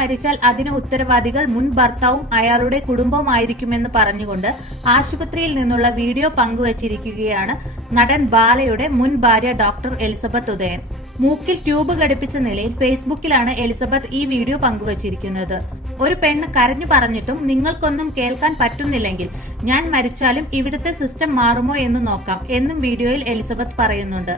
മരിച്ചാൽ അതിന് ഉത്തരവാദികൾ മുൻ ഭർത്താവും അയാളുടെ കുടുംബവുമായിരിക്കുമെന്ന് പറഞ്ഞുകൊണ്ട് ആശുപത്രിയിൽ നിന്നുള്ള വീഡിയോ പങ്കുവച്ചിരിക്കുകയാണ് നടൻ ബാലയുടെ മുൻ ഭാര്യ ഡോക്ടർ എലിസബത്ത് ഉദയൻ. മൂക്കിൽ ട്യൂബ് ഘടിപ്പിച്ച നിലയിൽ ഫേസ്ബുക്കിലാണ് എലിസബത്ത് ഈ വീഡിയോ പങ്കുവച്ചിരിക്കുന്നത്. ഒരു പെണ്ണ് കരഞ്ഞു പറഞ്ഞിട്ടും നിങ്ങൾക്കൊന്നും കേൾക്കാൻ പറ്റുന്നില്ലെങ്കിൽ ഞാൻ മരിച്ചാലും ഇവിടുത്തെ സിസ്റ്റം മാറുമോ എന്ന് നോക്കാം എന്നും വീഡിയോയിൽ എലിസബത്ത് പറയുന്നുണ്ട്.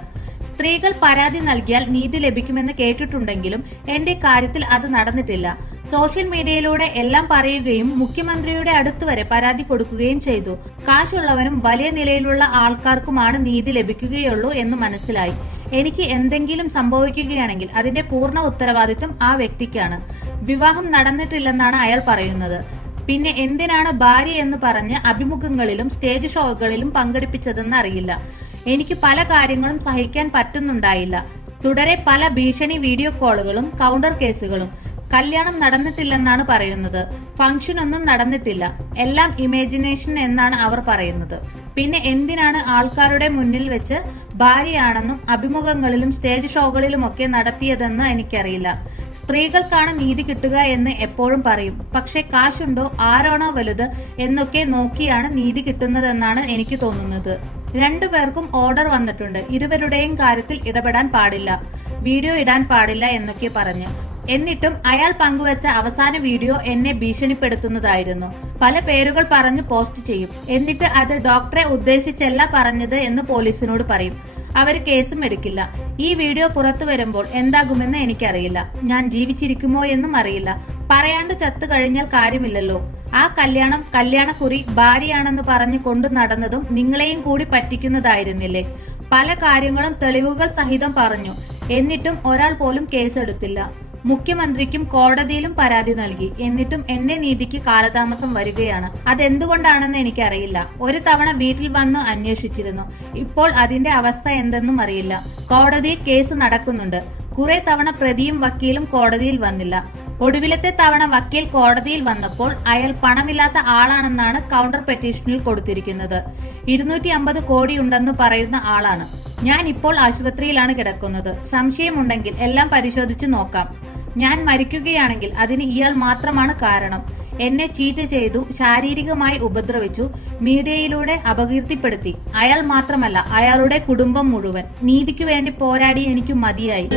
സ്ത്രീകൾ പരാതി നൽകിയാൽ നീതി ലഭിക്കുമെന്ന് കേട്ടിട്ടുണ്ടെങ്കിലും എന്റെ കാര്യത്തിൽ അത് നടന്നിട്ടില്ല. സോഷ്യൽ മീഡിയയിലൂടെ എല്ലാം പറയുകയും മുഖ്യമന്ത്രിയുടെ അടുത്തുവരെ പരാതി കൊടുക്കുകയും ചെയ്തു. കാശുള്ളവനും വലിയ നിലയിലുള്ള ആൾക്കാർക്കുമാണ് നീതി ലഭിക്കുകയുള്ളൂ എന്ന് മനസ്സിലായി. എനിക്ക് എന്തെങ്കിലും സംഭവിക്കുകയാണെങ്കിൽ അതിന്റെ പൂർണ്ണ ഉത്തരവാദിത്വം ആ വ്യക്തിക്കാണ്. വിവാഹം നടന്നിട്ടില്ലെന്നാണ് അയാൾ പറയുന്നത്. പിന്നെ എന്തിനാണ് ഭാര്യ എന്ന് പറഞ്ഞ് അഭിമുഖങ്ങളിലും സ്റ്റേജ് ഷോകളിലും പങ്കെടുപ്പിച്ചതെന്ന് അറിയില്ല. എനിക്ക് പല കാര്യങ്ങളും സഹിക്കാൻ പറ്റുന്നുണ്ടായില്ല. തുടരെ പല ഭീഷണി വീഡിയോ കോളുകളും കൗണ്ടർ കേസുകളും. കല്യാണം നടന്നിട്ടില്ലെന്നാണ് പറയുന്നത്. ഫംഗ്ഷൻ ഒന്നും നടന്നിട്ടില്ല. എല്ലാം ഇമാജിനേഷൻ എന്നാണ് അവർ പറയുന്നത്. പിന്നെ എന്തിനാണ് ആൾക്കാരുടെ മുന്നിൽ വെച്ച് ഭാര്യയാണെന്നും അഭിമുഖങ്ങളിലും സ്റ്റേജ് ഷോകളിലുമൊക്കെ നടത്തിയതെന്ന് എനിക്കറിയില്ല. സ്ത്രീകൾക്കാണ് നീതി കിട്ടുക എന്ന് എപ്പോഴും പറയും. പക്ഷെ കാശുണ്ടോ, ആരാണോ വലുത് എന്നൊക്കെ നോക്കിയാണ് നീതി കിട്ടുന്നതെന്നാണ് എനിക്ക് തോന്നുന്നത്. രണ്ടുപേർക്കും ഓർഡർ വന്നിട്ടുണ്ട്. ഇരുവരുടെയും കാര്യത്തിൽ ഇടപെടാൻ പാടില്ല, വീഡിയോ ഇടാൻ പാടില്ല എന്നൊക്കെ പറഞ്ഞ്. എന്നിട്ടും അയാൾ പങ്കുവച്ച അവസാന വീഡിയോ എന്നെ ഭീഷണിപ്പെടുത്തുന്നതായിരുന്നു. പല പേരുകൾ പറഞ്ഞ് പോസ്റ്റ് ചെയ്യും. എന്നിട്ട് അത് ഡോക്ടറെ ഉദ്ദേശിച്ചല്ല പറഞ്ഞത് എന്ന് പോലീസിനോട് പറയും. അവർ കേസും എടുക്കില്ല. ഈ വീഡിയോ പുറത്തു വരുമ്പോൾ എന്താകുമെന്ന് എനിക്കറിയില്ല. ഞാൻ ജീവിച്ചിരിക്കുമോ എന്നും അറിയില്ല. പറയാണ്ട് ചത്തു കഴിഞ്ഞാൽ കാര്യമില്ലല്ലോ. ആ കല്യാണക്കുറി ഭാര്യയാണെന്ന് പറഞ്ഞു കൊണ്ടു നടന്നതും നിങ്ങളെയും കൂടി പറ്റിക്കുന്നതായിരുന്നില്ലേ? പല കാര്യങ്ങളും തെളിവുകൾ സഹിതം പറഞ്ഞു. എന്നിട്ടും ഒരാൾ പോലും കേസെടുത്തില്ല. മുഖ്യമന്ത്രിക്കും കോടതിയിലും പരാതി നൽകി. എന്നിട്ടും എന്റെ നീതിക്ക് കാലതാമസം വരികയാണ്. അതെന്തുകൊണ്ടാണെന്ന് എനിക്കറിയില്ല. ഒരു തവണ വീട്ടിൽ വന്ന് അന്വേഷിച്ചിരുന്നു. ഇപ്പോൾ അതിന്റെ അവസ്ഥ എന്തെന്നും അറിയില്ല. കോടതിയിൽ കേസ് നടക്കുന്നുണ്ട്. കുറെ തവണ പ്രതിയും വക്കീലും കോടതിയിൽ വന്നില്ല. ഒടുവിലത്തെ തവണ വക്കീൽ കോടതിയിൽ വന്നപ്പോൾ അയാൾ പണമില്ലാത്ത ആളാണെന്നാണ് കൗണ്ടർ പെറ്റീഷനിൽ കൊടുത്തിരിക്കുന്നത്. 250 കോടി ഉണ്ടെന്ന് പറയുന്ന ആളാണ്. ഞാൻ ഇപ്പോൾ ആശുപത്രിയിലാണ് കിടക്കുന്നത്. സംശയമുണ്ടെങ്കിൽ എല്ലാം പരിശോധിച്ച് നോക്കാം. ഞാൻ മരിക്കുകയാണെങ്കിൽ അതിന് ഇയാൾ മാത്രമാണ് കാരണം. എന്നെ ചീറ്റ് ചെയ്തു, ശാരീരികമായി ഉപദ്രവിച്ചു, മീഡിയയിലൂടെ അപകീർത്തിപ്പെടുത്തി. അയാൾ മാത്രമല്ല, അയാളുടെ കുടുംബം മുഴുവൻ. നീതിക്കു വേണ്ടി പോരാടി എനിക്ക് മതിയായി.